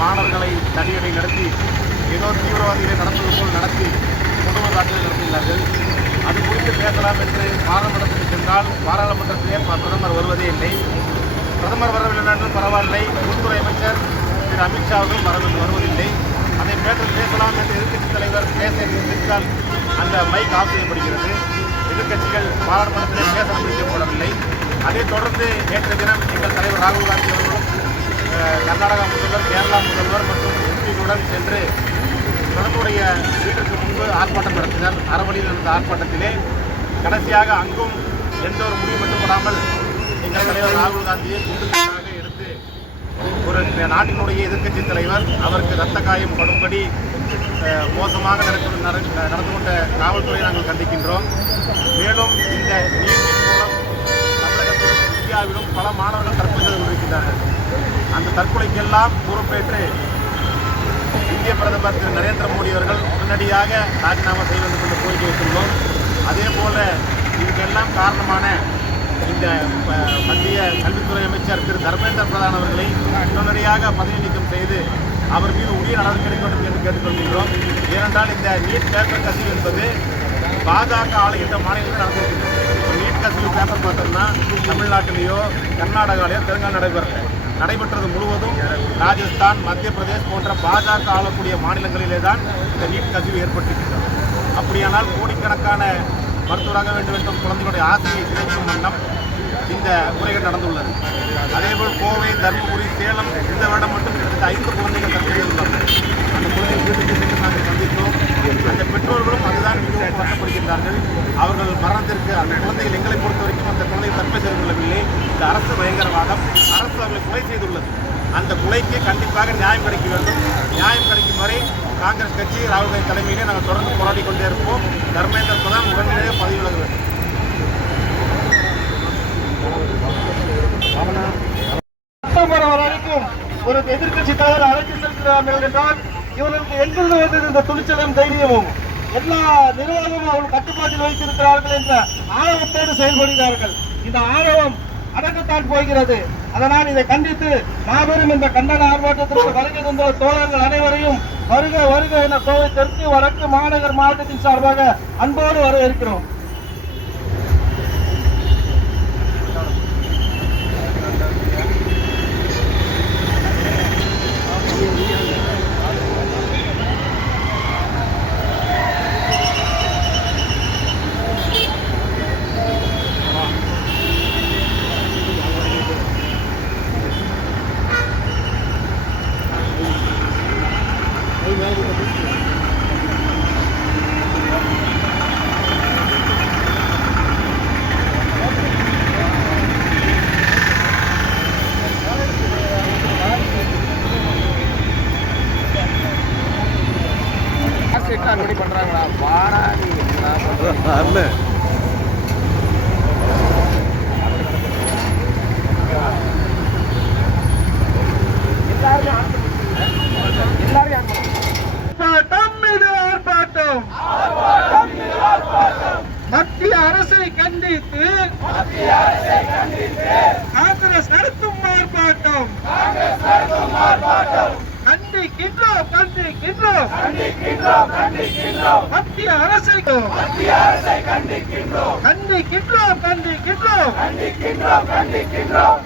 மாணவர்களை தடியடை நடத்தி ஏதோ தீவிரவாதிகளை நடப்பது போல் நடத்தி குடும்ப தாக்குதல் நடத்தினார்கள். அது குறித்து பேசலாம் என்று பாராளுமன்றத்துக்கு சென்றால் பாராளுமன்றத்திலே பிரதமர் வருவதே இல்லை. பிரதமர் வரவில்லை என்றும் பரவாயில்லை, உள்துறை அமைச்சர் திரு அமித்ஷாவும் வருவதில்லை. அதை பேசலாம் என்று எதிர்க்கட்சித் தலைவர் பேச நினைத்தால் அந்த மைக் ஆஃப் செய்யப்படுகிறது. எதிர்க்கட்சிகள் பாராளுமன்றத்திலே பேச அனுமதிக்கப்படவில்லை. அதைத் தொடர்ந்து நேற்று தினம் எங்கள் தலைவர் ராகுல் காந்தி அவர்களும் கர்நாடகா முதல்வர், கேரளா முதல்வர் மற்றும் எம்பிகளுடன் சென்று பிரதமருடைய வீட்டிற்கு முன்பு ஆர்ப்பாட்டம் நடத்தினர். அறவழியில் நடந்த ஆர்ப்பாட்டத்திலே கடைசியாக அங்கும் எந்த ஒரு முடிவு மட்டுப்படாமல் எங்கள் தலைவர் ராகுல் காந்தியை குண்டுகளாக எடுத்து ஒரு நாட்டினுடைய எதிர்க்கட்சி தலைவர் அவருக்கு இரத்த காயம் படும்படி மோசமாக நடந்து கொண்ட காவல்துறையை நாங்கள் கண்டிக்கின்றோம். மேலும் இந்த நீட்டின் மூலம் தமிழகத்திலும் இந்தியாவிலும் பல மாணவர்கள் தற்கொலை செய்து கொண்டிருக்கின்றார்கள். அந்த தற்கொலைக்கெல்லாம் பொறுப்பேற்று இந்திய பிரதமர் திரு நரேந்திர மோடி அவர்கள் உடனடியாக ராஜினாமா செய்ய வேண்டும் என்று கோரிக்கை வைத்துள்ளோம். அதே போல இதுக்கெல்லாம் காரணமான இந்த மத்திய கல்வித்துறை அமைச்சர் திரு தர்மேந்திர பிரதான் அவர்களை உடனடியாக பதவி நீக்கம் செய்து அவர் மீது உரிய நடவடிக்கை எடுக்க வேண்டும் என்று கேட்டுக்கொள்கின்றோம். ஏனென்றால் இந்த நீட் பேப்பர் கசிவு என்பது பாஜக ஆளுகின்ற மாநிலத்தில் நடந்திருக்கிறது. நீட் கசிவு பேப்பர் பார்த்தோம்னா தமிழ்நாட்டிலேயோ கர்நாடகாலேயோ தெலுங்கானா நடைபெற்றது முழுவதும் ராஜஸ்தான், மத்திய பிரதேஷ் போன்ற பாஜக ஆளக்கூடிய மாநிலங்களிலே தான் இந்த நீட் கசிவு ஏற்பட்டிருக்கிறது. அப்படியானால் கோடிக்கணக்கான மருத்துவராக வேண்டும் என்றும் குழந்தைகளுடைய ஆசையை கிடைக்கும் வண்ணம் இந்த முறைகள் நடந்துள்ளது. அதேபோல் கோவை, தருமபுரி, சேலம் இந்த வருடம் மட்டும் கிட்டத்தட்ட 5 குழந்தைகள் தற்கொலையுள்ளார்கள். அந்த குழந்தைகள் வீட்டுக்கு சென்று நாங்கள் சந்தித்தோம். அந்த பெற்றோர்களும் அதுதான் மிகவும் வருத்தப்படுகின்றார்கள். அவர்கள் மரணத்திற்கு அந்த குழந்தைகள் எங்களை பொறுத்த வரைக்கும் அந்த குழந்தைகள் தற்கொலை செய்து கொள்ளவில்லை. இந்த அரசு பயங்கரவாதம், அரசு அவர்களை கொலை செய்துள்ளது. அந்த கொலைக்கு கண்டிப்பாக நியாயம் கிடைக்க வேண்டும். நியாயம் கிடைக்கும் வரை காங்கிரஸ் கட்சி ராகுல் காந்தி தலைமையிலே நாங்கள் தொடர்ந்து போராடி கொண்டே இருப்போம். தர்மேந்திர பிரதான் உடனடியாக பதவி விலக வேண்டும். வரைக்கும் ஒரு எதிர்கட்சி தலைவர் அழைத்து செல்கிறார்கள் என்றால் இவர்களுக்கு எங்கிருந்து வந்தது இந்த துணிச்சலும் தைரியமும்? எல்லா நிர்வாகமும் அவர்கள் கட்டுப்பாட்டில் வைத்திருக்கிறார்கள் என்ற ஆணவத்தோடு செயல்படுகிறார்கள். இந்த ஆணவம் அடக்கத்தான் போகிறது. அதனால் இதை கண்டித்து மாபெரும் இந்த கண்டன ஆர்ப்பாட்டத்திற்கு வருகை தந்த தோழர்கள் அனைவரையும் வருக வருக என கோவை தெற்கு, வடக்கு மாநகர் மாவட்டத்தின் சார்பாக அன்போடு வரவேற்கிறோம். ரெடி பண்றாங்களா? வாடா மத்திய அரசை கண்டித்து காங்கிரஸ் நடத்தும் ஆர்ப்பாட்டம். கண்டிக்கின்றோம் மத்திய அரசை கண்டிக்கின்றோம்.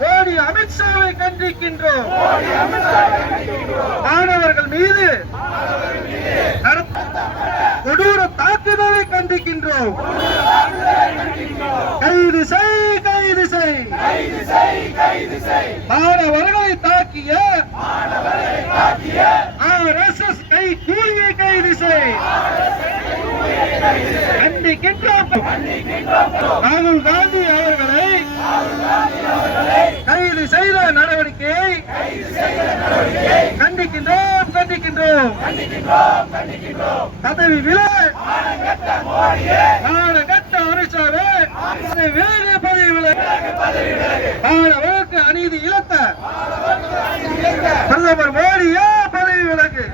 மோடி அமித்ஷாவை கண்டிக்கின்றோம். மாணவர்கள் மீது கொடூர தாக்குதலை கண்டிக்கின்றோம். கைது செய் மாணவர்களை தாக்கிய RSS கை கூலியை கைது செய். கண்டிக்கின்றோம். ராகுல் காந்தி அவர்களை கைது செய்த நடவடிக்கையை கண்டிக்கின்றோம். பதவி விலகு நாடகட்ட அமித்ஷாவே பதவி விலகு. மாணவர்களுக்கு அநீதி இழந்த பிரதமர் மோடியே பதவி விலகு.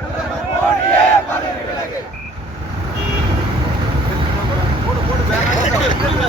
போடு